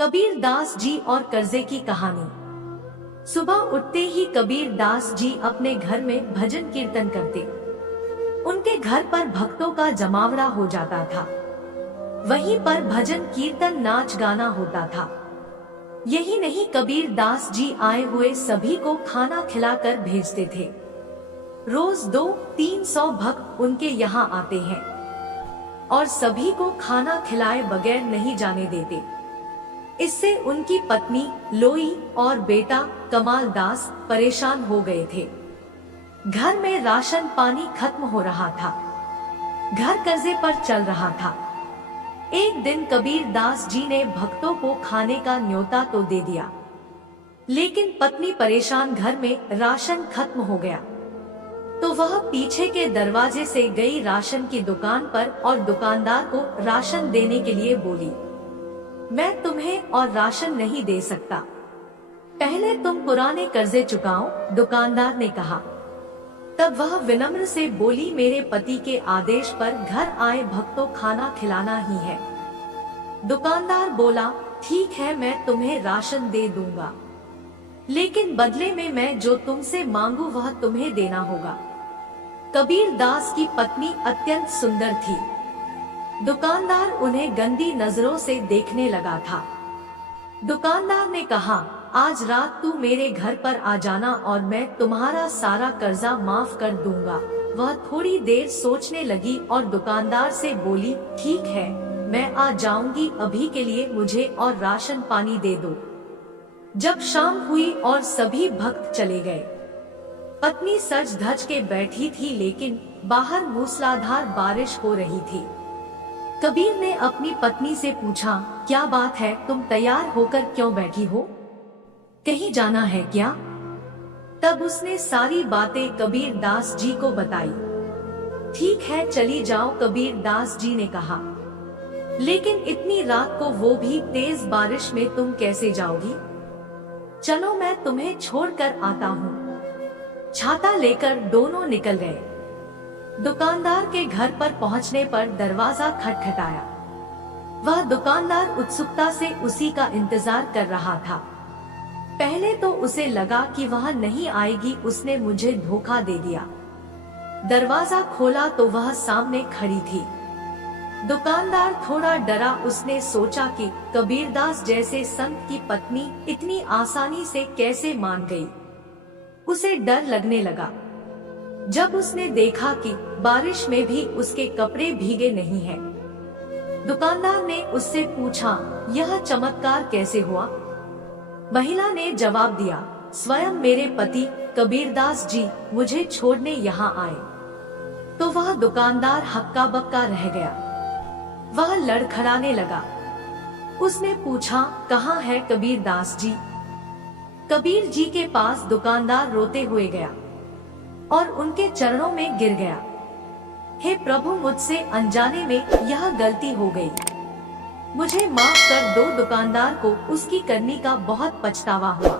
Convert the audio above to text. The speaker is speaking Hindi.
कबीर दास जी और कर्जे की कहानी। सुबह उठते ही कबीर दास जी अपने घर में भजन कीर्तन करते। उनके घर पर भक्तों का जमावड़ा हो जाता था। वहीं पर भजन कीर्तन नाच गाना होता था। यही नहीं, कबीर दास जी आए हुए सभी को खाना खिलाकर भेजते थे। रोज 200-300 भक्त उनके यहाँ आते हैं और सभी को खाना खिलाए बगैर नहीं जाने देते। इससे उनकी पत्नी लोई और बेटा कमाल दास परेशान हो गए थे। घर में राशन पानी खत्म हो रहा था। घर कर्जे पर चल रहा था। एक दिन कबीर दास जी ने भक्तों को खाने का न्योता तो दे दिया, लेकिन पत्नी परेशान, घर में राशन खत्म हो गया। तो वह पीछे के दरवाजे से गई राशन की दुकान पर और दुकानदार को राशन देने के लिए बोली, मैं तुम्हें और राशन नहीं दे सकता, पहले तुम पुराने कर्जे चुकाओ। दुकानदार ने कहा। तब वह विनम्र से बोली, मेरे पति के आदेश पर घर आए भक्तों खाना खिलाना ही है। दुकानदार बोला, ठीक है, मैं तुम्हें राशन दे दूंगा, लेकिन बदले में मैं जो तुमसे मांगू वह तुम्हें देना होगा। कबीर दास की पत्नी अत्यंत सुंदर थी। दुकानदार उन्हें गंदी नजरों से देखने लगा था। दुकानदार ने कहा, आज रात तू मेरे घर पर आ जाना और मैं तुम्हारा सारा कर्जा माफ कर दूंगा। वह थोड़ी देर सोचने लगी और दुकानदार से बोली, ठीक है, मैं आ जाऊंगी, अभी के लिए मुझे और राशन पानी दे दो। जब शाम हुई और सभी भक्त चले गए, पत्नी सज धज के बैठी थी, लेकिन बाहर मूसलाधार बारिश हो रही थी। कबीर ने अपनी पत्नी से पूछा, क्या बात है, तुम तैयार होकर क्यों बैठी हो, कहीं जाना है क्या? तब उसने सारी बातें कबीर दास जी को बताई। ठीक है, चली जाओ, कबीर दास जी ने कहा, लेकिन इतनी रात को, वो भी तेज बारिश में, तुम कैसे जाओगी? चलो मैं तुम्हें छोड़कर आता हूँ। छाता लेकर दोनों निकल गए। दुकानदार के घर पर पहुंचने पर दरवाजा खटखटाया। वह दुकानदार उत्सुकता से उसी का इंतजार कर रहा था। पहले तो उसे लगा कि वह नहीं आएगी, उसने मुझे धोखा दे दिया। दरवाजा खोला तो वह सामने खड़ी थी। दुकानदार थोड़ा डरा। उसने सोचा कि कबीरदास जैसे संत की पत्नी इतनी आसानी से कैसे मान गई। उसे डर लगने लगा। जब उसने देखा कि बारिश में भी उसके कपड़े भीगे नहीं हैं। दुकानदार ने उससे पूछा, यह चमत्कार कैसे हुआ? महिला ने जवाब दिया, स्वयं मेरे पति कबीरदास जी मुझे छोड़ने यहाँ आए। तो वह दुकानदार हक्का बक्का रह गया। वह लड़खड़ाने लगा। उसने पूछा, कहाँ है कबीरदास जी? कबीर जी के पास दुकानदार रोते हुए गया और उनके चरणों में गिर गया। हे प्रभु, मुझसे अनजाने में यह गलती हो गई, मुझे माफ कर दो। दुकानदार को उसकी करनी का बहुत पछतावा हुआ।